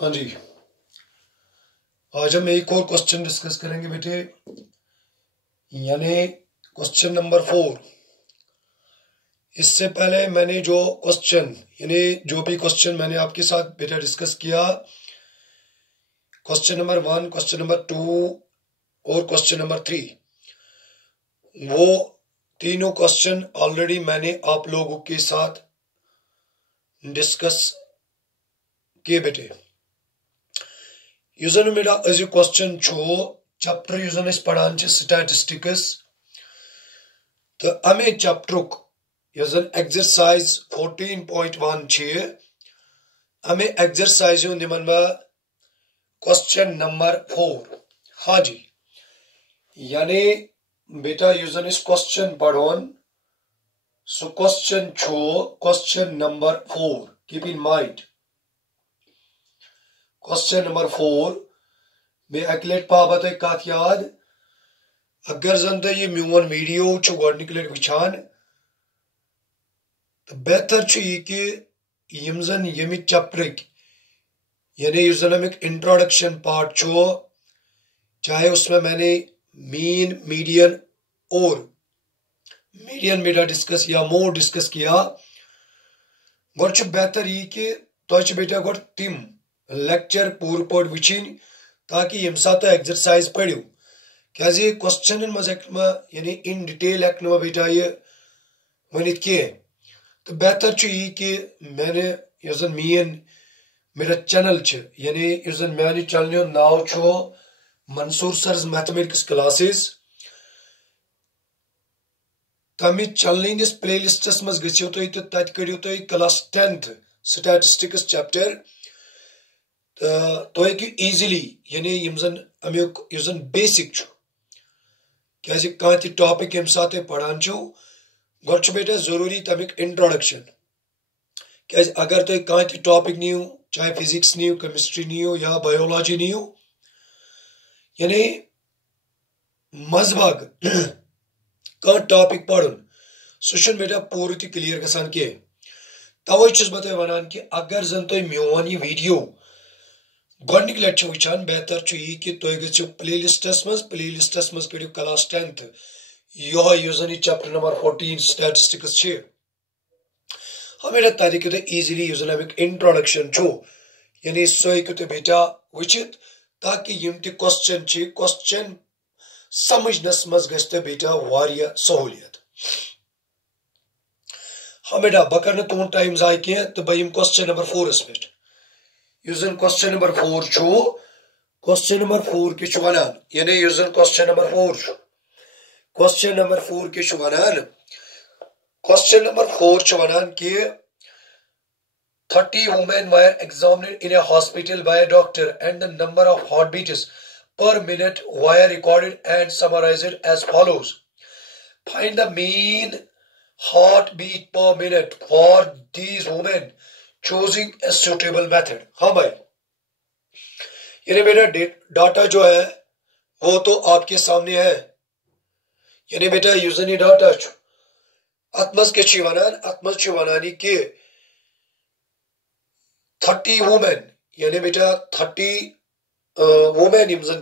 हाँ जी, आज हम एक और क्वेश्चन डिस्कस करेंगे बेटे, यानी क्वेश्चन नंबर 4। इससे पहले मैंने जो क्वेश्चन यानी जो भी क्वेश्चन मैंने आपके साथ बेटा डिस्कस किया, क्वेश्चन नंबर 1, क्वेश्चन नंबर 2 और क्वेश्चन नंबर 3, वो तीनों क्वेश्चन ऑलरेडी मैंने आप लोगों के साथ डिस्कस किए बेटे। युजन मेरा अजु क्वेश्चन छो चैप्टर युजन इस पढ़ान छ स्टैटिस्टिक्स तो अमे चैप्टरुक युजन एक्सरसाइज 14.1 छ अमे एक्सरसाइज निमन व क्वेश्चन नंबर 4। हाँ जी, यानी बेटा युजन इस क्वेश्चन पढ़ोन सो क्वेश्चन छो question number 4। Keep in mind question number 4 में अकलेट पाबा तक कत याद, अगर जन तो ये म्यून वीडियो छु गोडनिक लट वचान तो बेहतर छु ये कि यम जन यमि चैप्टरिक यानी युस जन अमिक इंट्रोडक्शन पार्ट छु, चाहे उसमें मैंने मीन मीडियन और मीडियन बेटा डिस्कस या मोर डिस्कस किया, गोड छु बेहतर ये कि तो बेटा गोड तिम लेक्चर पूर पड़ वचिन ताकि यम सात एक्सरसाइज पढ़ो क्या क्वेश्चन यानी इन डिटेल हेक् बेटा ये वन कह तो बेहतर ये कि मैंने यस मीन मेरा चैनल यानी यस मानी चैनल नाव छो मंसूर सर्स मैथमेटिक्स क्लासेस, तमि चैनल हंदिस प्ले लिस्टस मज गो तो तत करियो तो क्लास 10th स्टैटिस्टिक्स चैप्टर तो हेकु इजीली यानी अमुक युस बेसिक क्या कह टॉपिक यम सात पढ़ान गोड बेटा जरूरी तमिक इंट्रोडक्शन क्या अगर तुम कह टॉपिक नीव चाहे फिजिक्स नीव केमिस्ट्री नीव या बायोलॉजी नीव यानी मजबाग कह टॉपिक पढ़न सह बेटा पूर त क्लियर गसान कह तवे बह तुम वन कि अगर जन तुम मोन यह वीडियो गोडनिक लट वचान बेहतर यह कि तुम गो प्ले लिस्टस मज कड़ो क्लास 10th यह चैप्टर नंबर 14 स्टैटिस्टिक्स हाँ बेटा तक हेकु तुम इजीली युस अमिक इंट्रोडक्शन यानी सो हेकु तुम बेटा वचित ताकि यम त क्वेश्चन समझनस मज गो बेटा वारिया सहूलियत। हाँ बेटा बह कर तुंद टाइम जाय कह तो बह यम क्वेश्चन नंबर 4 पे use question number 4 question number 4 के वनान यानी use question number 4 question number 4 के वनान क्वेश्चन नंबर 4 वनान कि 30 women were examined in a hospital by a doctor and the number of heartbeats per minute were recorded and summarized as follows. Find the mean heartbeat per minute for these women choosing a suitable method. हाँ भाई, यानी बेटा data जो है वो तो आपके सामने है, यानी बेटा यूजन डाटा अतमज के वनान अतमज वनानी कि 30 वुमेन यानी बेटा 30 वुमेन यम जन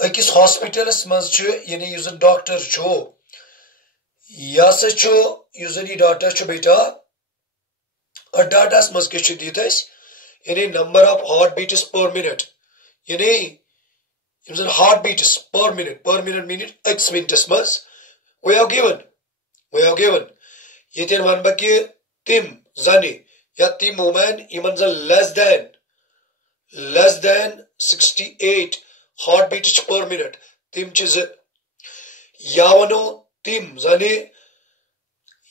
अकिस हॉस्पिटलस मज यानी युस डॉक्टर यह युस डाटा बेटा डाटास मज के दित यानी number of heart beats per minute यानी यम heart beats per minute mean अक्स मिनटस मज वी हैव गिवन ये वन बह कि तिम जन या तिम वुमेन यमन जन less than 68 heart beats per minute तिम या वनो तिम जन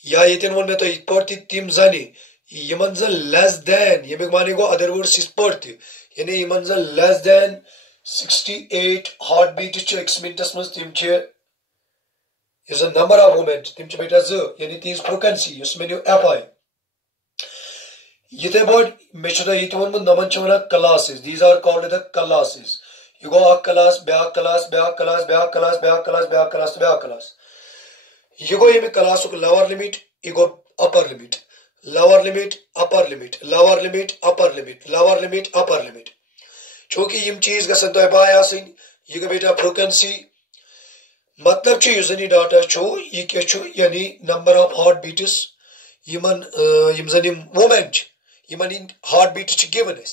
या ये वो मे तो इत पे तिम जन यमन जन लेस देन यमिक माने गो अदर वर्ड्स इस पे यानी यमन जन लेस देन 68 हार्ट बीट्स अक्स मिनटस मज तिम नंबर ऑफ वुमेन तिम बेटा यानी तीज फ्रिक्वेंसी मे एफ आई ये बोर्ड मे ये वोनमुत नमन वन classes these are called the classes यह गो क्लास ब्या क्लास ब्या क्लास ब्या क्लास ब्या क्लास ब्या क्लास ब्या क्लास यह गो यह क्लास लोअर लिमिट यह गो upper limit lower limit upper limit, lower limit upper limit, lower limit upper limit. चूंकि यम चीज गसन तो पाय आसनी यह गई बेटा फ्रीक्वेंसी मतलब युस जन डाटा यह क्या यानी नंबर ऑफ हार्ट बीट्स यमन यम जन वुमेन यमन हार्ट बीट्स गिवन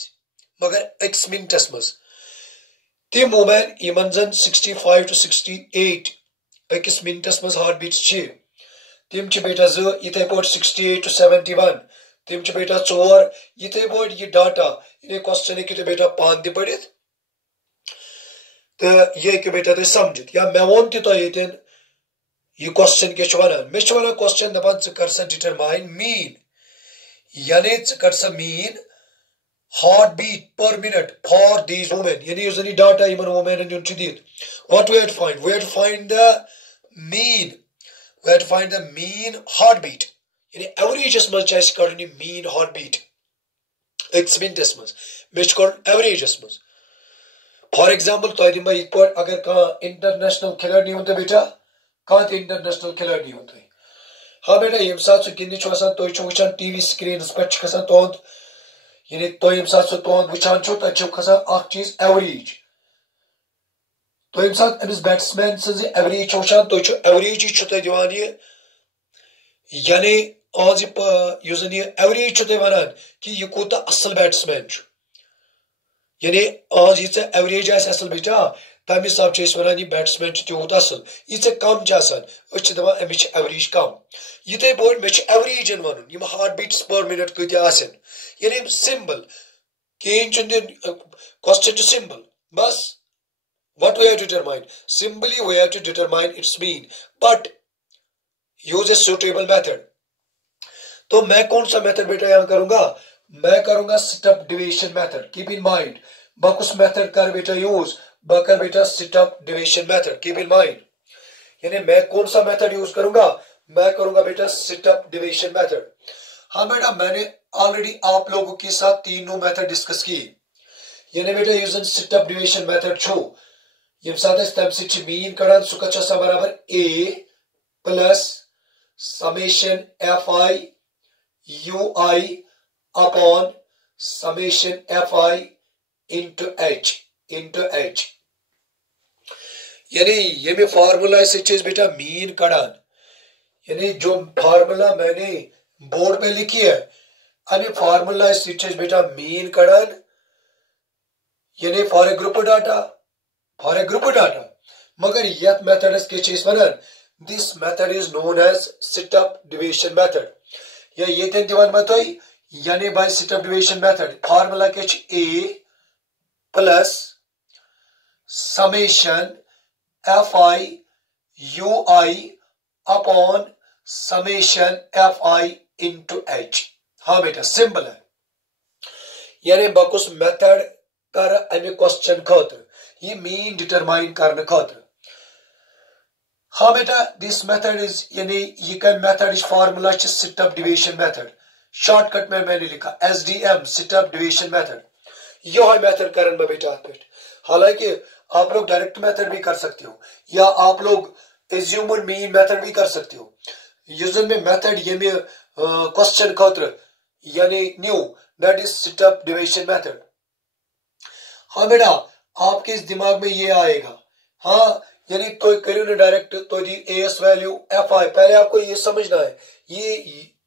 मगर अक्स मिनटस मज तम वुमेन यमन जन 65 to 68 अक्स मिनटस मज हार्ट बीट्स तम बेटा जो इथे पे 68 to 71 तम बेटा 4 इथे पे यह डाटा ये क्वेश्चन हेकु बेटा पान तह पढ़ित तो यह हेकु बेटा तुम समझित या मे वोन तह यह क्वेश्चन क्या वन मे वन क्वेश्चन दपान च कर सा डिटरमाइन मीन यानी च कर सा mean heart beat per minute for these women यानी उस डाटा इन वुमेन दित what we have to find, we have to find the mean, we have to find the mean heartbeat यानी एवरेजस मज कड़न mean heartbeat अक्स मिनटस मज मे कड़न एवरेजस मज for example तो दिन इत पे अगर कह इंटरनेशनल खिलाड़ी नीन तो बेटा कह इंटरनेशनल खिलाड़ी नीन तुम हाँ बेटा यम सात गिंद तुम वुचान टीवी स्क्रीन पे खसान तुंद यानी तुम यम सात तुंद वुचान तब खसान चीज एवरेज तो यम सात अमिस बैट्समैन सज एवरेज वुचान तुम एवरेज दिवान यानी आज एवरेज तुम वन कि यह कूत असल बैट्समैन यानी आज ये एवरेज असल बेटा तम हिसाब वन यह बैट्समैन तूत असल यह कम दपान अमिस एवरेज कम इथे पे मे एवरेज वन हार्ट बीट्स पर मिनट कत यानी सिंबल कहें क्वेश्चन सिंबल बस what we have to determine simply we have to determine its mean but use a suitable method तो मैं कौन सा मेथड बेटा यहां करूंगा मैं करूंगा step division method keep in mind बकुस मेथड कर बेटा यूज बकर बेटा step division method keep in mind यानी मैं कौन सा मेथड यूज करूंगा मैं करूंगा बेटा स्टेप डिवीजन मेथड हाँ बेटा मैंने ऑलरेडी आप लोगों के साथ तीनों मेथड डिस्कस की यानी बेटा यूज स्टेप डिवीजन मेथड छो यम सात तम सह मीन कड़ान सह कत बराबर A plus summation F I U I upon summation F I into H यानी ये फार्मूला से बेटा मीन कड़ान यानी जो फार्मूला मैंने बोर्ड पे लिखी है अमे फार्मूला से बेटा मीन कड़ान यानी फॉर ए ग्रुप डाटा मगर यथ मेथड्स के वनान this method is known as step division method या ये दिवान मैं तुम यानी by step division method formula क्या A plus summation F I U I upon summation F I into H हाँ बेटा सिंपल है यानी बकुस मेथड कर अमे क्वेश्चन खतर ये मीन डिटरमाइन करने खतर हाँ बेटा दिस मेथड इज यानी ये कर method is formula step division method shortcut में मैंने लिखा SDM स्टेप डिवीजन मेथड यह मेथड करन में बेटा पे हालांकि आप लोग डायरेक्ट मेथड भी कर सकते हो या आप लोग एज्यूम्ड मीन मेथड भी कर सकते हो यूजन में मेथड ये में क्वेश्चन खतर यानी knew that is step division method हाँ बेटा आपके इस दिमाग में ये आएगा हाँ यानी तो करियो ना डायरेक्ट तो G S value F I पहले आपको ये समझना है ये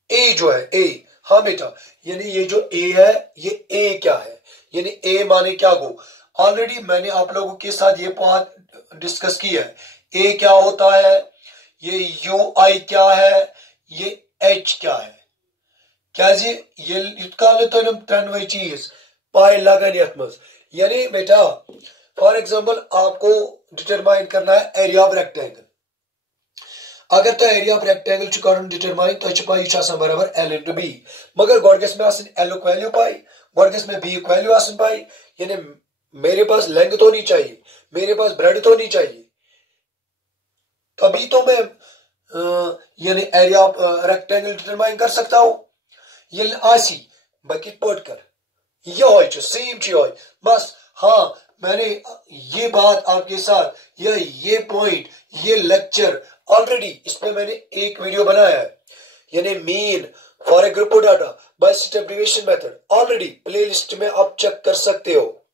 ए जो है ए हाँ बेटा यानी ये जो ए है ये ए क्या है यानी ए माने क्या गो ऑलरेडी मैंने आप लोगों के साथ ये बात डिस्कस की है ए क्या होता है ये यू आई क्या है ये एच क्या है क्या जी ये इतकाल तो तन वही चीज पाए लगन यथ मज यानी बेटा फॉर एग्जांपल आपको डिटरमाइन करना है एरिया ऑफ रेक्टेंगल अगर तो एरिया ऑफ रेक्टेंगल कर डिटरमाइन तो पाई बराबर एल इंटू बी मगर गोड गस में एल वैल्यू पाई गोड गस में बी वैल्यू पाई यानी मेरे पास लेंथ तो नहीं चाहिए मेरे पास ब्रेड तो नहीं चाहिए तभी तो मैं यानी एरिया ऑफ रेक्टेंगल डिटरमाइन कर सकता हूं ये आसी बाकी पढ़ कर यह सेम चीज बस हाँ मैंने ये बात आपके साथ ये पॉइंट ये लेक्चर ऑलरेडी इस पे मैंने एक वीडियो बनाया है यानी mean for a group of data by step derivation method already playlist में आप चेक कर सकते हो।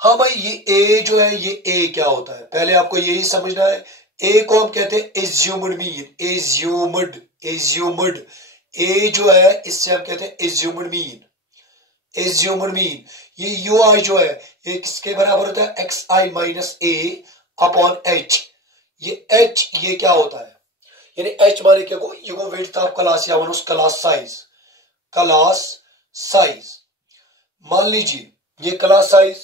हाँ भाई, ये ए जो है, ये ए क्या होता है पहले आपको यही समझना है। ए को हम कहते हैं एज्यूम्ड मीन, एज्यूम्ड ए जो है इससे हम कहते हैं एज्यूम्ड मीन, एज्यूम्ड मीन। ये यू आई जो है ये किसके बराबर होता है, एक्स आई माइनस ए अपॉन एच। ये एच ये क्या होता है, यानी एच माने क्या को, ये को विड्थ ऑफ क्लास या one class size, class size. मान लीजिए ये क्लास साइज,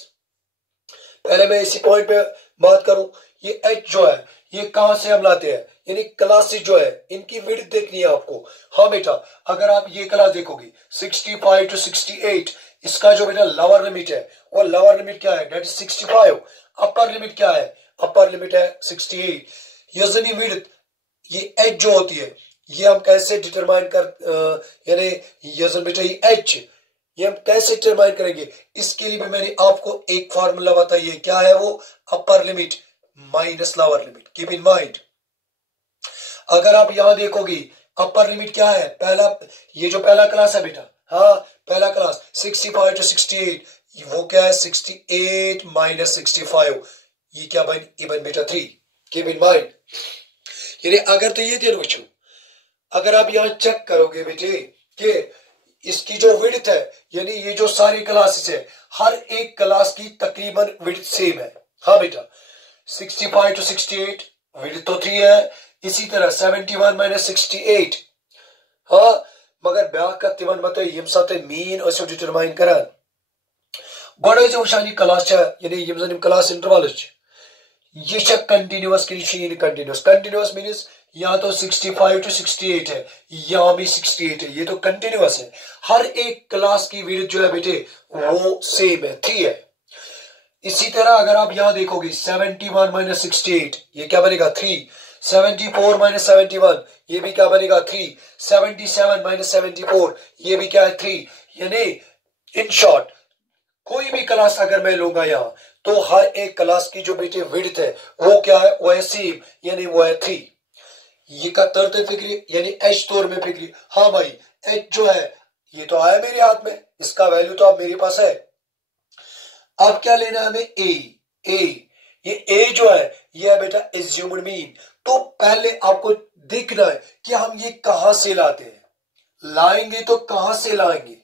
पहले मैं इसी पॉइंट पे बात करूं, ये एच जो है ये कहां से हम लाते हैं, यानी क्लासेस जो है इनकी विड्थ देखनी है आपको। हाँ बेटा, अगर आप ये क्लास देखोगे 65 to 68, इसका जो बेटा लोअर लिमिट है वो लोअर लिमिट क्या है, दैट इज 65। अपर लिमिट क्या है, अपर लिमिट है 68। यूजुअली विड्थ ये एच जो होती है ये हम कैसे डिटरमाइन कर, यानी यूजुअली बेटा ये एच ये हम कैसे डिटरमाइन करेंगे, इसके लिए भी मैंने आपको एक फार्मूला बताई है। क्या है वो, upper limit minus lower limit. Keep in mind, अगर आप यहां देखोगे अपर लिमिट क्या है, पहला ये जो पहला क्लास है बेटा, हाँ पहला क्लास 65 to 68, वो क्या है 68 माइनस 65, ये क्या बन, ये बन बेटा 3। कीप इन माइंड, यानी अगर तो ये तीनों बच्चों, अगर आप यहां चेक करोगे बेटे कि इसकी जो विड्थ है, यानी ये जो सारी क्लासेस है हर एक क्लास की तकरीबन विड्थ सेम है। हाँ बेटा, 65 to 68 विड्थ तो 3 है, इसी तरह 71 माइनस 68, हाँ मगर ब्याक का तिवन मत यम साथ मीन असो डिटरमाइन करान गोड़े जो शानी क्लास यानी यम जन क्लास इंटरवल ये कंटिन्यूअस कि कंटिन्यूअस, कंटिन्यूअस मीन्स यहाँ तो 65 to 68 है, यहाँ भी 68 है, ये तो कंटिन्यूअस है। हर एक क्लास की विड्थ जो है बेटे वो सेम है, 3 है। इसी तरह अगर आप यहां देखोगे 71 माइनस 68 ये क्या बनेगा 3, 74 माइनस 71 ये भी क्या बनेगा 3, 77 माइनस 74 ये भी क्या है 3। यानी इन शॉर्ट कोई भी क्लास अगर मैं लूंगा यहाँ तो हर एक क्लास की जो बेटे विड्थ है वो क्या है, वो है सेम, यानी वो है 3। ये का तरते फिक्री यानी एच तौर में फिक्री। हाँ भाई, एच जो है ये तो आया मेरे हाथ में, इसका वैल्यू तो अब मेरे पास है। अब क्या लेना है हमें, ए ये ए जो है ये है बेटा एज्यूम्ड मीन। तो पहले आपको देखना है कि हम ये कहां से लाते हैं, लाएंगे तो कहां से लाएंगे,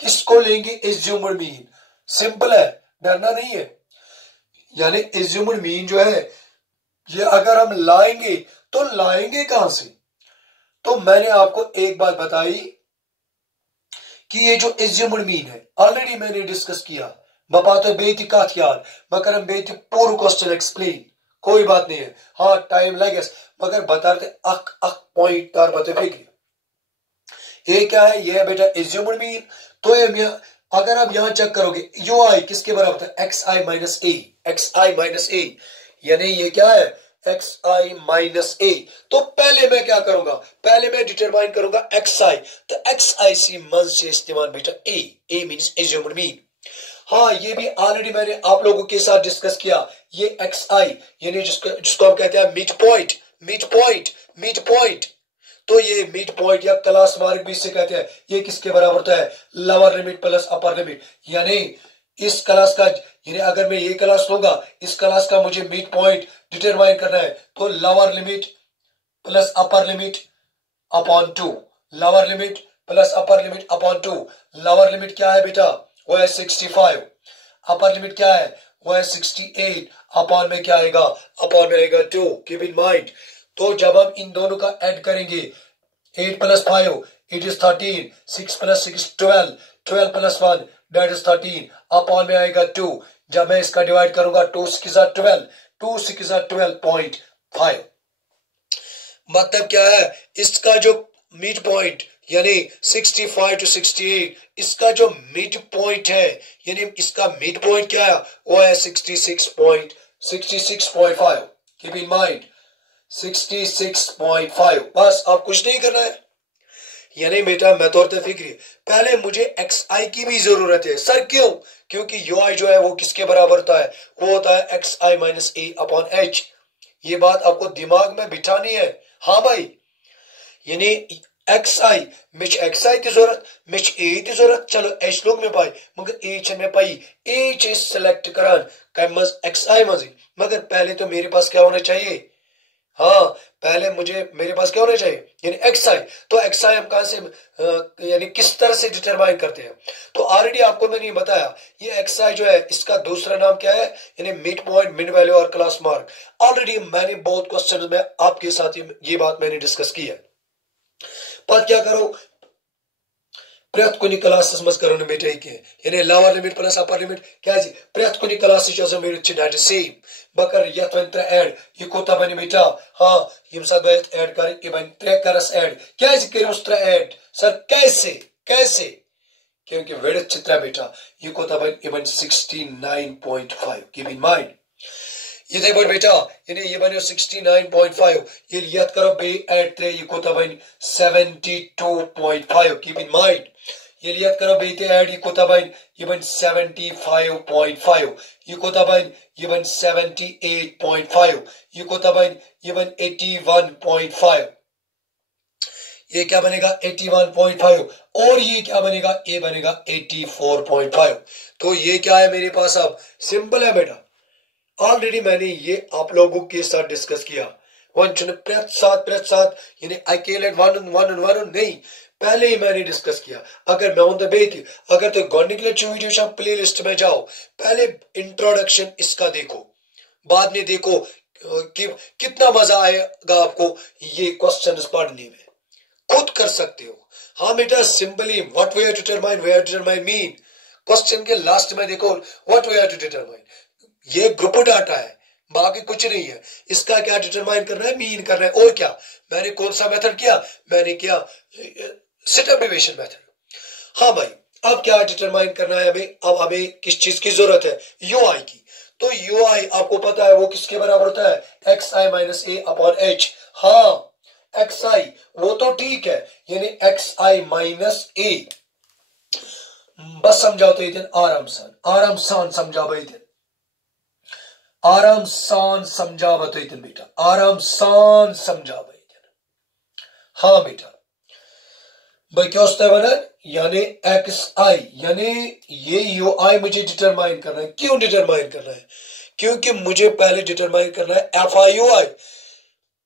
किसको लेंगे, एज्यूम्ड मीन। सिंपल है, डरना नहीं है। यानी एज्यूम्ड मीन जो है ये अगर हम लाएंगे तो लाएंगे कहां से, तो मैंने आपको एक बात बताई कि ये जो एज्यूम्ड मीन है ऑलरेडी मैंने डिस्कस किया, बपाते बेती काथ यार मगर हम बेती पूरा क्वेश्चन एक्सप्लेन, कोई बात नहीं है, हाँ टाइम लगे मगर बताते अक अक पॉइंट तार बते फेंकी। ये क्या है, ये है बेटा एज्यूम्ड मीन। तो ये अगर आप यहां चेक करोगे यू आई किसके बराबर है, एक्स आई माइनस ए, एक्स आई माइनस ए, यानी ये क्या है एक्स आई माइनस ए। तो पहले मैं क्या करूंगा, पहले मैं डिटरमाइन करूंगा एक्स आई, तो एक्स आई सी मन से इस्तेमाल बेटा ए मीन्स एज्यूम्ड मीन। हाँ ये भी ऑलरेडी मैंने आप लोगों के साथ डिस्कस किया, ये एक्स आई यानी जिसको हम कहते हैं mid point, mid point, mid point. तो ये मिड पॉइंट या क्लास मार्क भी इससे कहते हैं, ये किसके बराबर होता है, lower limit plus upper limit. यानी इस क्लास का, यानी अगर मैं ये क्लास लूंगा इस क्लास का मुझे मिड पॉइंट डिटरमाइन करना है तो lower limit plus upper limit upon 2, lower limit plus upper limit upon 2। Lower limit क्या है बेटा, वो है 65, अपर लिमिट क्या है वो है 68, अपॉन में क्या आएगा, अपॉन में आएगा 2। कीप इन माइंड, तो जब हम इन दोनों का ऐड करेंगे 8 plus 5 it is 13, 6 plus 6 12, 12 plus 1 that is 13, upon में आएगा 2। जब मैं इसका डिवाइड करूंगा 2 6 12, 2 6 12.5। मतलब क्या है, इसका जो मिड पॉइंट यानी 65 to 68 इसका जो मिड पॉइंट है, यानी इसका मिड पॉइंट क्या है वो है 66.5। कीप इन माइंड 66.5, बस आप कुछ नहीं करना है। यानी बेटा मैं तौर पर फिक्री पहले मुझे एक्स आई की भी जरूरत है। सर क्यों, क्योंकि यू आई जो है वो किसके बराबर होता है, वो होता है एक्स आई माइनस ए अपॉन एच। ये बात आपको दिमाग में बिठानी है। हाँ भाई, यानी एक्स आई मे एक्स आई जरूरत मे ए जरूरत चलो एच लोग मे पाई मगर ए मे पाई ए सेलेक्ट करान कम मज एक्स आई मज मगर पहले तो मेरे पास क्या होना चाहिए हाँ पहले मेरे पास क्या होना चाहिए यानी एक्स आई तो एक्स आई हम कहां से यानी किस तरह से डिटरमाइन करते हैं तो ऑलरेडी आपको मैंने ये बताया ये एक्स आई जो है इसका दूसरा नाम क्या है यानी मिड पॉइंट मिड वैल्यू और क्लास मार्क ऑलरेडी मैंने बहुत क्वेश्चन में आपके साथ ये बात मैंने डिस्कस की है पर क्या करो प्रैत कुछ क्लास मज करो बेटे यानी lower limit plus upper limit क्या प्रैत कुछ क्लास डेट सेम बह कर यथ वन त्रे एड यह कोता बन बेटा हाँ यम साथ बह एड कर यह बन त्रे करस एड क्या करोस त्रे एड सर कैसे कैसे क्योंकि वेड़थ त्रे बेटा यह कोता बन यह बन 69.5 कीप इन माइंड इथे पे बेटा यानी ये बनो 69.5 ये यथ करो बे एड त्रे यह कोता बन 72.5 कीप इन माइंड ये यथ करो बे ते एड यह कोता बन यह बन 75.5 यह कोता बन यह बन 78.5 यह कोता बन यह बन 81.5 ये क्या बनेगा 81.5 और ये क्या बनेगा ये बनेगा 84.5 तो ये क्या है मेरे पास अब सिंपल है बेटा ऑलरेडी मैंने ये आप लोगों के साथ डिस्कस किया वन प्रैत साथ यानी अकेले वन नहीं पहले ही मैंने डिस्कस किया अगर मैं उन बेत अगर तो गवर्निंग वीडियो प्ले लिस्ट में जाओ पहले इंट्रोडक्शन इसका देखो बाद में देखो कि कितना मजा आएगा आपको ये क्वेश्चंस पढ़ने में खुद कर सकते हो हाँ बेटा simply what we have to determine mean question के लास्ट में देखो what we have to determine ये ग्रुप डाटा है बाकी कुछ नहीं है इसका क्या डिटरमाइन करना है मीन करना है और क्या मैंने कौन सा मेथड किया मैंने किया सेट एब्रिविएशन मेथड हाँ भाई अब क्या डिटरमाइन करना है हमें अब हमें किस चीज की जरूरत है यूआई की तो यूआई आपको पता है वो किसके बराबर होता है एक्स आई माइनस ए अपॉन एच हाँ एक्स आई वो तो ठीक है यानी एक्स आई माइनस ए बस समझाओ तो ये आराम सान समझा भाई आराम सान समझा बताइए बेटा आराम सान समझा भाई हाँ बेटा भाई क्या होता है बना यानी एक्स आई यानी ये यू आई मुझे डिटरमाइन करना है क्यों डिटरमाइन करना है क्योंकि मुझे पहले डिटरमाइन करना है एफ आई यू आई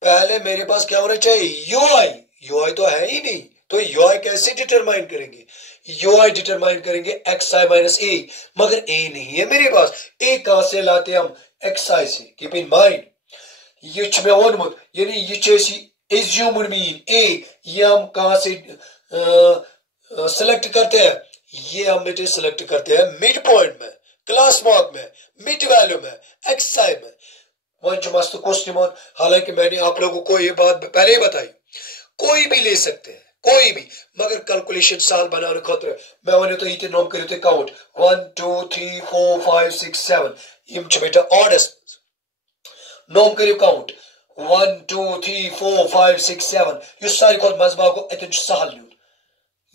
पहले मेरे पास क्या होना चाहिए यू आई तो है ही नहीं तो यू आई कैसे डिटरमाइन करेंगे यू आई डिटरमाइन करेंगे एक्स आई माइनस ए मगर ए नहीं है मेरे पास ए कहां से लाते हम एक्स आई से कीप इन माइंड ये मैं वोनमुत यानी ये एज्यूम्ड मीन ए ये हम कहां से सिलेक्ट करते हैं ये हम बेटे सिलेक्ट करते हैं मिड पॉइंट में क्लास मार्क में मिड वैल्यू में एक्स आई में वन मस्त क्वेश्चन हालांकि मैंने आप लोगों को ये बात पहले ही बताई कोई भी ले सकते हैं कोई भी मगर कैलकुलेशन साल बनाने खातिर मैं वन तो ये नोम करो काउंट 1 2 3 4 5 6 7 यम बेटा ऑर्डर्स नोम करो काउंट 1 2 3 4 5 6 7 यु सारी खोल मजबा को अतन सहल न्यून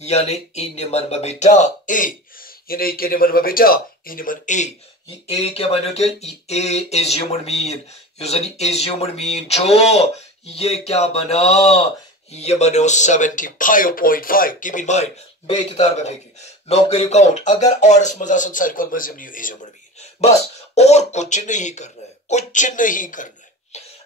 यानी इन मन बेटा ए यानी के मन बेटा इन मन ए ये ए क्या बनो तेल ये ए एज्यूम्ड मीन यूजनी एज्यूम्ड मीन छो ये क्या बना ये बनो 75.5 कीप इन माइंड बेत तार में फेंकी नोम करियो काउंट अगर ऑर्डर्स मजा सन सारी खोल मजम नहीं एज्यूम्ड मीन बस और कुछ नहीं करना है कुछ नहीं करना है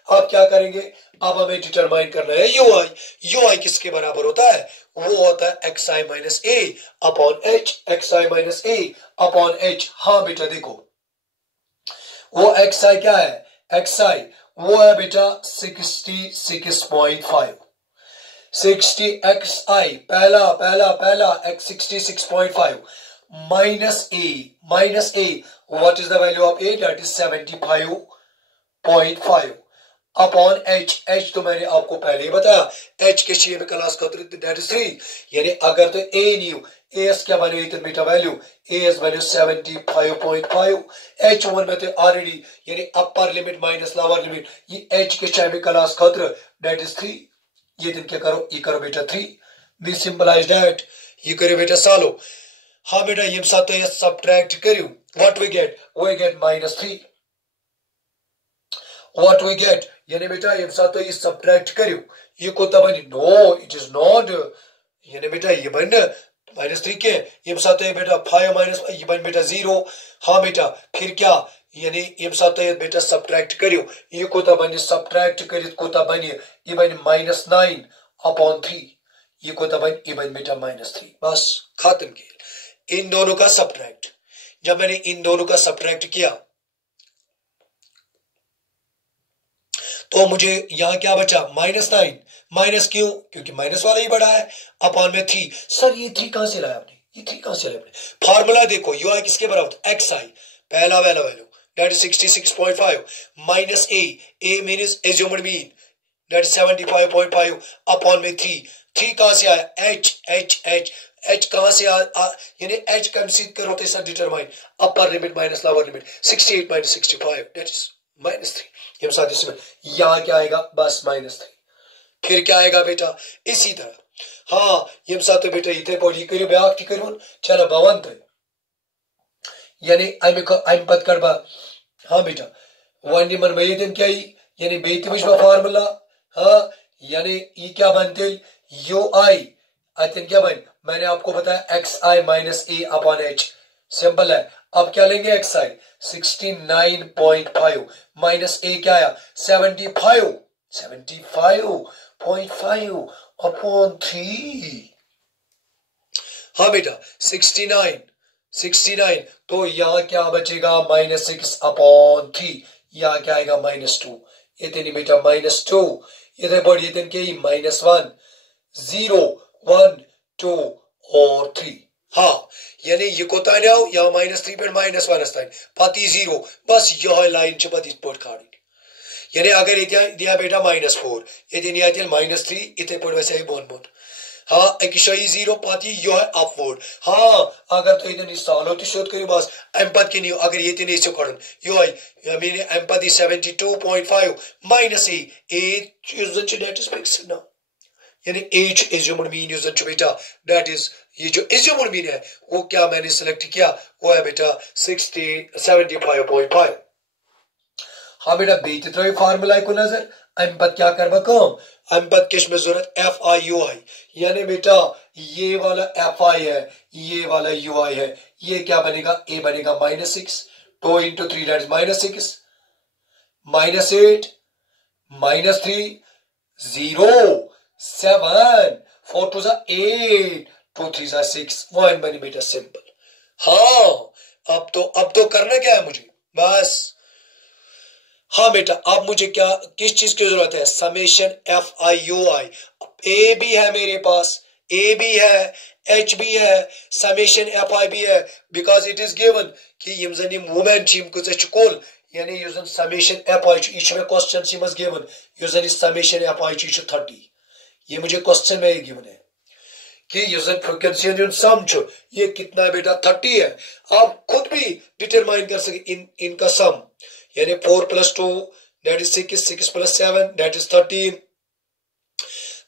अब क्या करेंगे अब हमें डिटरमाइन करना है यूआई किसके बराबर होता है वो होता है एक्स आई माइनस ए अपॉन एच एक्स आई माइनस ए अपॉन एच हाँ बेटा देखो वो एक्स आई क्या है एक्स आई वो है बेटा 66.5 60 एक्स आई पहला x 66.5 minus A what is the value of A that is 75.5 upon H तो मैंने आपको पहले ही बताया एच के चाहिए में क्लास का दैट इज 3 यानी अगर तो ए न्यू एस क्या बने इतने बेटा value S value 75.5 H one में तो ऑलरेडी यानी upper limit minus lower limit ये एच के चाहिए में क्लास खतर दैट इज 3 ये दिन क्या करो ये करो बेटा 3 बी सिंपलाइज दैट ये करो बेटा सालो हाँ बेटा ये साथ तो ये सब्ट्रैक्ट करियो what we get -3 what we get यानी बेटा ये साथ तो ये सब्ट्रैक्ट करियो ये कोता बनी नो इट इज नॉट यानी बेटा ये बन -3 के ये साथ तो बेटा 5 माइनस ये बन बेटा 0 हाँ बेटा फिर क्या यानी ये साथ तो बेटा सब्ट्रैक्ट करियो ये कोता बनी सब्ट्रैक्ट करित कोता बनी ये बन -9 अपॉन 3 ये कोता बन ये बन बेटा -3 बस खत्म किया इन दोनों का सब्ट्रैक्ट जब मैंने इन दोनों का सब्ट्रैक्ट किया तो मुझे यहां क्या बचा -9 माइनस क्यों क्योंकि माइनस वाला ही बड़ा है अपॉन में 3 सर ये 3 कहां से लाया आपने ये 3 कहां से लाया आपने फार्मूला देखो यू आई किसके बराबर एक्स आई पहला वाला value that is 66.5 minus A means assumed mean that is 75.5 upon में 3 कहां से आया एच कहां से यानी एच कंसीड करो तो sir determine upper limit minus lower limit 68 minus 65 that is -3 ये साथ इसमें यहां क्या आएगा बस -3 फिर क्या आएगा बेटा इसी तरह हाँ ये साथ बेटा इथे पढ़ी करियो ब्याक करियो चलो भवन यानी I'm पत करबा हाँ बेटा वन निमन बेदन क्या यानी बेत विश्व फार्मूला हाँ यानी ये क्या बनते यू आई अतन क्या बन मैंने आपको बताया एक्स आई माइनस ए अपॉन एच सिंपल है अब क्या लेंगे एक्स आई 69.5 माइनस ए क्या आया 75.5 अपॉन 3 हाँ बेटा 69 तो यहाँ क्या बचेगा -6 अपॉन 3 यहाँ क्या आएगा -2 इतनी बेटा -2 इधर बढ़ी इतने के -1 0 1 2 और 3 हाँ यानी ये कोता जाओ यहाँ -3 पे -1 पति 0 बस यह लाइन च पति पोट खाड़ी यानी अगर ये दिया बेटा -4 ये दिया -3 इतने पोट वैसे ही बोन हाँ एक 0 पाती यो है अपवर्ड हाँ अगर तो इधर सालों तो शोध करियो बस एम्पथ के नहीं अगर ये तीन ऐसे करूँ यो है मैंने एम्पथ 72.5 माइनस ए यूजन च दैट इज फिक्स्ड ना यानी एच एज्यूम्ड मीन यूजन च बेटा दैट इज ये जो एज्यूम्ड मीन है वो क्या मैंने सिलेक्ट किया वो है बेटा 75.5 हाँ बेटा बेच तो फार्मूला को नजर एम्पथ क्या करवा कम एम्पथ किस में जरूरत एफ आई यू आई यानी बेटा ये वाला एफ आई है ये वाला यू आई है ये क्या बनेगा ए बनेगा -6 2 into 3 दैट इज -6 -8 -3 0 7 4 2 8 2 3 6 1 बनी बेटा सिंपल हाँ अब तो करना क्या है मुझे बस हाँ बेटा अब मुझे क्या किस चीज की जरूरत है समेशन एफ आई यू आई ए भी है मेरे पास ए भी है एच भी है समेशन एफ आई भी है बिकॉज इट इज गिवन कि यम जन मोमेंट यम कज कोल यानी युस समेशन एफ आई ये क्वेश्चन मज गिवन युस समेशन एफ आई 30 ये मुझे क्वेश्चन में गिवन है कि युस फ्रीक्वेंसी सम ये कितना बेटा 30 है आप खुद भी डिटरमाइन कर सके इनका सम यानी 4 + 2 that is 6 6 + 7 that is 13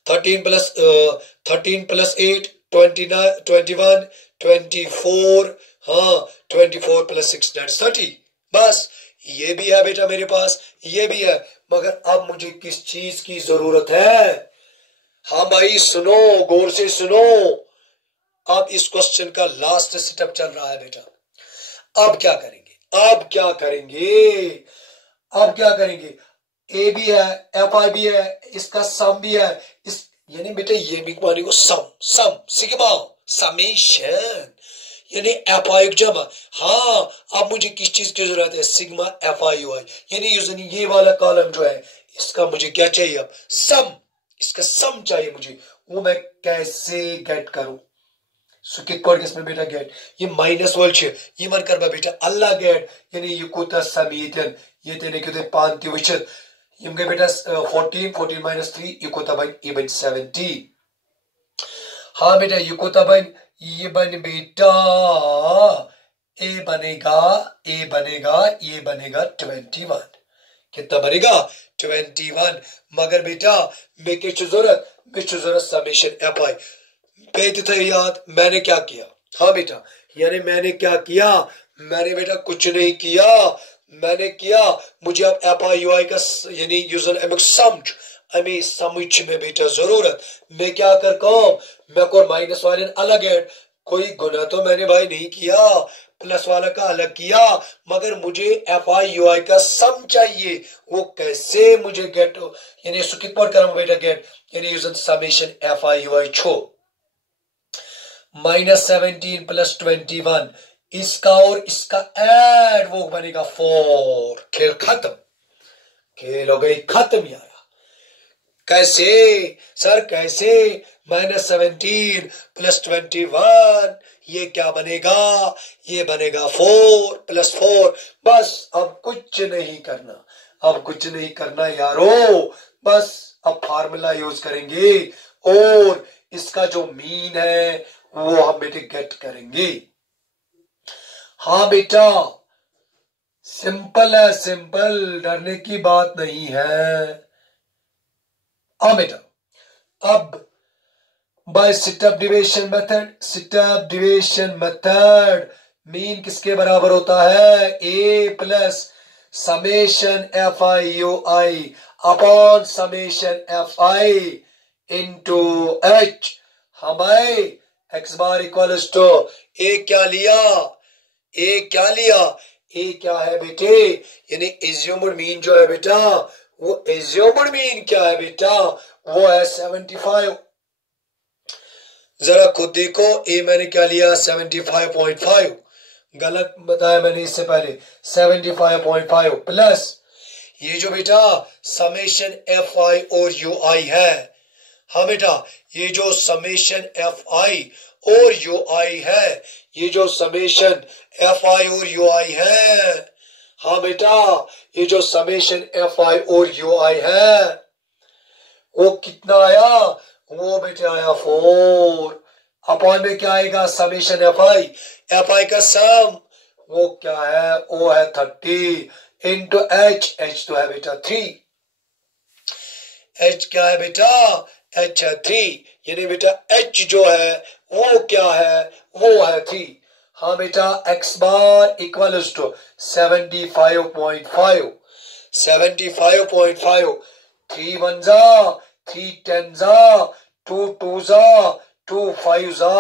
13 plus 8 29 21 24 हाँ 24 + 6 that is 30 बस ये भी है बेटा मेरे पास ये भी है मगर अब मुझे किस चीज की जरूरत है हाँ भाई सुनो गौर से सुनो अब इस क्वेश्चन का लास्ट स्टेप चल रहा है बेटा अब क्या करेंगे ए भी है एफ आई भी है इसका सम भी है इस यानी बेटा ये भी मानी को सम सिग्मा समेशन यानी एफ आई जमा हाँ अब मुझे किस चीज की जरूरत है सिग्मा एफ आई यू आई यानी यूजनी ये वाला कॉलम जो है इसका मुझे क्या चाहिए अब सम इसका सम चाहिए मुझे वो मैं कैसे गेट करूं सुकित कोड किसमें बेटा गेट ये -1 छे ये मन करबा बेटा अल्लाह गेट यानी ये कोता समीतन ये तेने के पांति विचत यम गए बेटा 14 -3 ये कोता बन ये बन 70 हाँ बेटा ये कोता बन ये बन बेटा ए बनेगा ये बनेगा 21 कितना बनेगा 21 मगर बेटा मैं की जरूरत समेशन एफ आई पेज थे याद मैंने क्या किया हाँ बेटा यानी मैंने क्या किया मैंने बेटा कुछ नहीं किया मैंने किया, मुझे अब एफ आई यू आई का यानी यूजर अमुक समझ में बेटा जरूरत, मैं क्या कर काम, मैं को माइनस वाले अलग है, कोई गुना तो मैंने भाई नहीं किया, प्लस वाला का अलग किया, मगर मुझे एफ आई यू आई का सम चाहिए, वो कैसे मुझे गेट यानी इसको कित पर करूं बेटा गेट यानी using summation F I U I छो -17 + 21 इसका और इसका ऐड वो बनेगा 4, खेल खत्म, खेल हो गई खत्म यार। कैसे सर कैसे, -17 + 21 ये क्या बनेगा, ये बनेगा 4 + 4, बस अब कुछ नहीं करना, अब कुछ नहीं करना यारो, बस अब फार्मूला यूज करेंगे और इसका जो मीन है वो हम बेटे गेट करेंगे। हाँ बेटा सिंपल है, सिंपल, डरने की बात नहीं है। हाँ बेटा अब by step division method, step division method mean किसके बराबर होता है, A plus summation F I U I upon summation F I into H. हमारे X bar equal to A क्या लिया, ए क्या लिया, ए क्या है बेटे यानी एज्यूम्ड मीन जो है बेटा, वो एज्यूम्ड मीन क्या है बेटा, वो है 75। जरा खुद देखो, ए मैंने क्या लिया 75.5, गलत बताया मैंने इससे पहले, 75.5 प्लस ये जो बेटा समेशन एफ आई और यू आई है, हाँ बेटा ये जो समेशन एफ आई और यू आई है, ये जो समेशन एफ आई और यू आई है, हाँ बेटा ये जो समेशन एफ आई और यू आई है वो कितना आया, वो बेटे आया 4 अपॉन में क्या आएगा समेशन एफ आई का सम वो क्या है, वो है 30 इंटू एच, एच तो है बेटा 3, एच क्या है बेटा, एच है 3, यानी बेटा एच जो है वो क्या है, वो है 3। हाँ बेटा एक्स बार इक्वल टू 75.5, 75.5, 3 1 जा 3 10 जा 2 2 जा 2 5 जा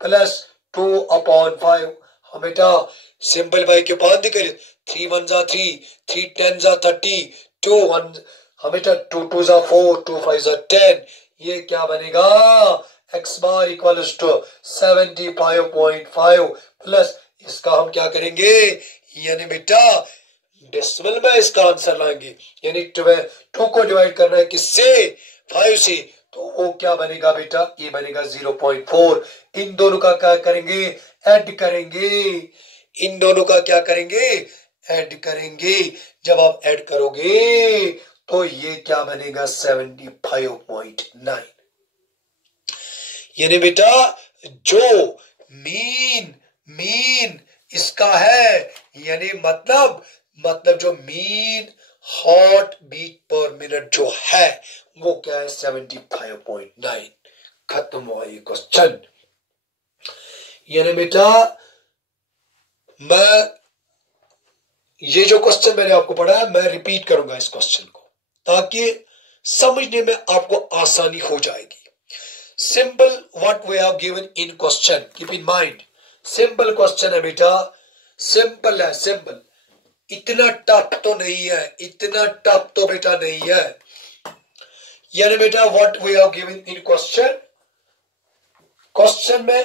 प्लस 2 अपॉन 5। हाँ बेटा सिंपल भाई के पास करिए, 3 1 जा 3, 3 10 जा 30, 2 1, हाँ बेटा 2 2 जा 4, 2 5 जा 10, ये क्या बनेगा x bar equal to 75.5 plus इसका हम क्या करेंगे यानी बेटा डेसिमल में इसका आंसर लाएंगे, यानी 2 को डिवाइड करना है किससे 5 से, तो वो क्या बनेगा बेटा, ये बनेगा 0.4। इन दोनों का क्या करेंगे, ऐड करेंगे, इन दोनों का क्या करेंगे, ऐड करेंगे। जब आप ऐड करोगे तो ये क्या बनेगा 75.9, यानी बेटा जो मीन इसका है यानी मतलब जो mean heart beat per minute जो है वो क्या है 75.9। खत्म हुआ ये क्वेश्चन। यानी बेटा मैं ये जो क्वेश्चन मैंने आपको पढ़ा है मैं रिपीट करूंगा इस क्वेश्चन को ताकि समझने में आपको आसानी हो जाएगी। Simple what we have given in question, keep in mind simple question है बेटा, सिंपल है, सिंपल, इतना टफ तो नहीं है, इतना टफ तो बेटा नहीं है। यानी बेटा what we have given in question, question में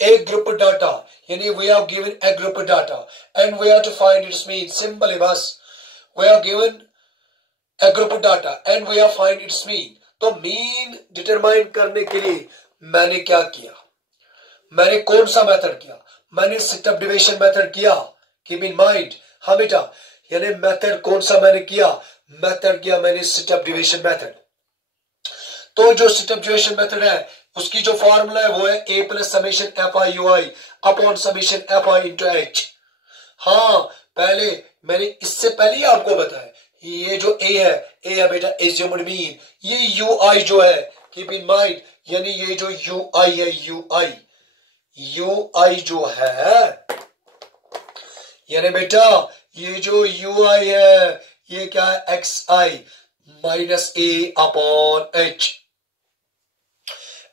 एक ग्रुप डाटा यानी we have given a group data and we have to find its mean, simple है बस, we have given a group data and we have find its mean. तो mean determine करने के लिए मैंने क्या किया, मैंने कौन सा मेथड किया, मैंने स्टेप डिविजन मेथड किया, कीप इन माइंड। हाँ बेटा यानी मेथड कौन सा मैंने किया, मेथड किया मैंने स्टेप डिविजन मेथड। तो जो स्टेप डिविजन मेथड है उसकी जो फॉर्मूला है वो है A plus summation F I U I upon summation F I into H. हाँ पहले मैंने इससे पहले ही आपको बताया ये जो ए है बेटा एज्यूम्ड मीन, ये यू आई जो है कीप इन माइंड यानी ये जो यू आई है यू आई जो है यानी बेटा ये जो यू आई है ये क्या है, एक्स आई माइनस ए अपॉन एच,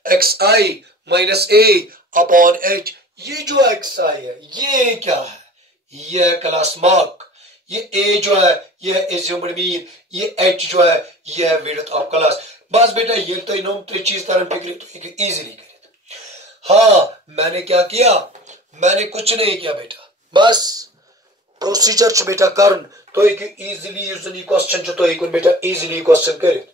एक्स आई माइनस ए अपॉन एच। ये जो एक्स आई है ये क्या है, ये है क्लास मार्क, ये ए जो है ये है एज्यूम्ड मीन, ये एच जो है ये है विड्थ ऑफ क्लास। बस बेटा ये तो इन्होंने तो चीज तरह फिक्र तो इजीली करे। हाँ मैंने क्या किया, मैंने कुछ नहीं किया बेटा, बस प्रोसीजर बेटा कर तो एक इजीली यूजली क्वेश्चन तो एक बेटा इजीली क्वेश्चन करे।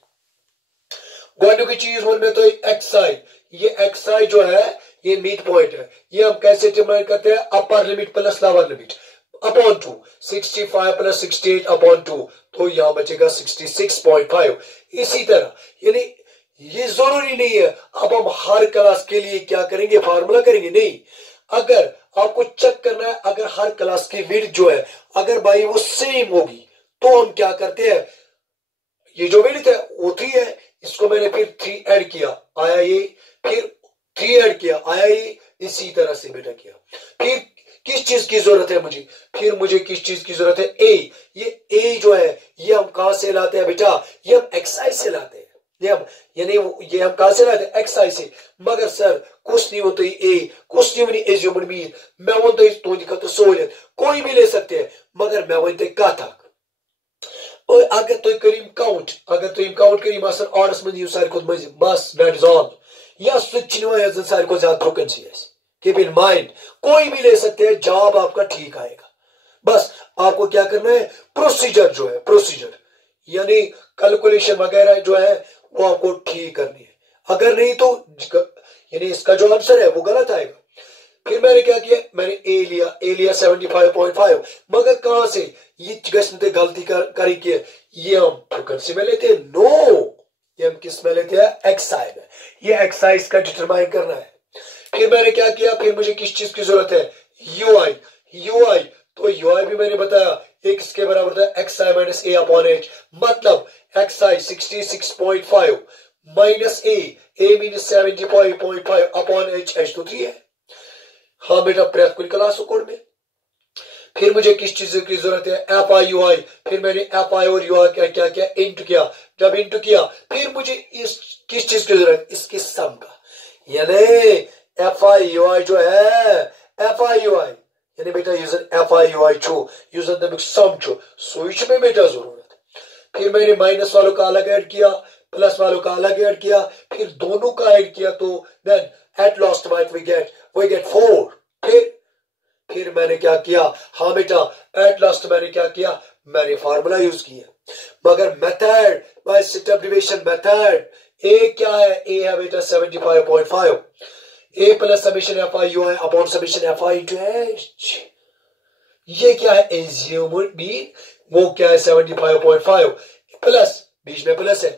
गोइंग की चीज वन में तो एक्स आई, ये एक्स आई जो है ये मिड पॉइंट है, ये हम कैसे डिटरमाइन करते हैं, upper limit plus lower limit upon 2, 65 plus 68 upon 2, तो यहां बचेगा 66.5। इसी तरह यानी ये जरूरी नहीं है अब हम हर क्लास के लिए क्या करेंगे, फार्मूला करेंगे, नहीं। अगर आपको चेक करना है अगर हर क्लास की विड्थ जो है अगर भाई वो सेम होगी तो हम क्या करते हैं, ये जो विड्थ है वो 3 है, इसको मैंने फिर 3 ऐड किया आया ये, फिर 3 ऐड किया आया ये, इसी तरह से बेटा किया। फिर किस चीज की जरूरत है मुझे, फिर मुझे किस चीज की जरूरत है, ए। ये ए जो है ये हम कहां से लाते हैं बेटा, ये हम एक्सरसाइज से लाते हैं, यानी ये हम कहां से लाते हैं, एक्सरसाइज से। मगर सर कुछ नहीं होता ए, कुछ नहीं होनी एज्यूम्ड मीन, मैं वो तो दिखा सहूलियत कोई भी ले सकते हैं, मगर मैं वो कहा था और अगर तुम करीम काउंट, अगर तुम काउंट करीम आसन ऑर्डर्स में सारे खुद मज, बस दैट इज ऑल। या सुन सारे को ज्यादा ब्रोकन सी है, कीप इन माइंड कोई भी ले सकते हैं, जवाब आपका ठीक आएगा। बस आपको क्या करना है, प्रोसीजर जो है, प्रोसीजर यानी कैलकुलेशन वगैरह जो है वो आपको ठीक करनी है, अगर नहीं तो यानी इसका जो आंसर है वो गलत आएगा। फिर मैंने क्या किया, मैंने ए लिया 75.5, मगर कहां से ये गलती करी कि ये हम फ्रीक्वेंसी में लेते हैं, नो ये हम किस में लेते हैं, एक्साइज में, ये एक्साइज का डिटरमाइन करना है। फिर मैंने क्या किया, फिर मुझे किस चीज की जरूरत है, यूआई, यूआई तो यूआई भी मैंने बताया एक इसके बराबर था एक्स आई माइनस ए अपॉन एच, मतलब एक्स आई 66.5 माइनस ए मीन 70.5 अपॉन एच, एच तो 3 है। हाँ बेटा प्रैक्टिकल क्लास कोड में फिर मुझे किस चीज की जरूरत है, एफ आई यू आई, फिर मैंने एफ आई और यू आई क्या किया इंटू किया, जब इंटू किया फिर मुझे इस किस चीज की जरूरत, इसके सम का, यानी एफ आई यू आई जो है, एफ आई यू आई यानी बेटा यूजन एफ आई यू आई छो यूजन द सम छो, स्विच में बेटा जरूरत। फिर मैंने माइनस वालों का अलग ऐड किया, प्लस वालों का अलग ऐड किया, फिर दोनों का ऐड किया, तो then at last we get 4। फिर मैंने क्या किया, हाँ बेटा एट लास्ट मैंने क्या किया, मैंने फार्मूला यूज किया, मगर method by step division method, A क्या है, ए है बेटा 75.5, A plus summation F I U I upon summation F I into H, ये क्या है एज्यूम्ड मीन, वो क्या है 75.5 प्लस बीच में प्लस है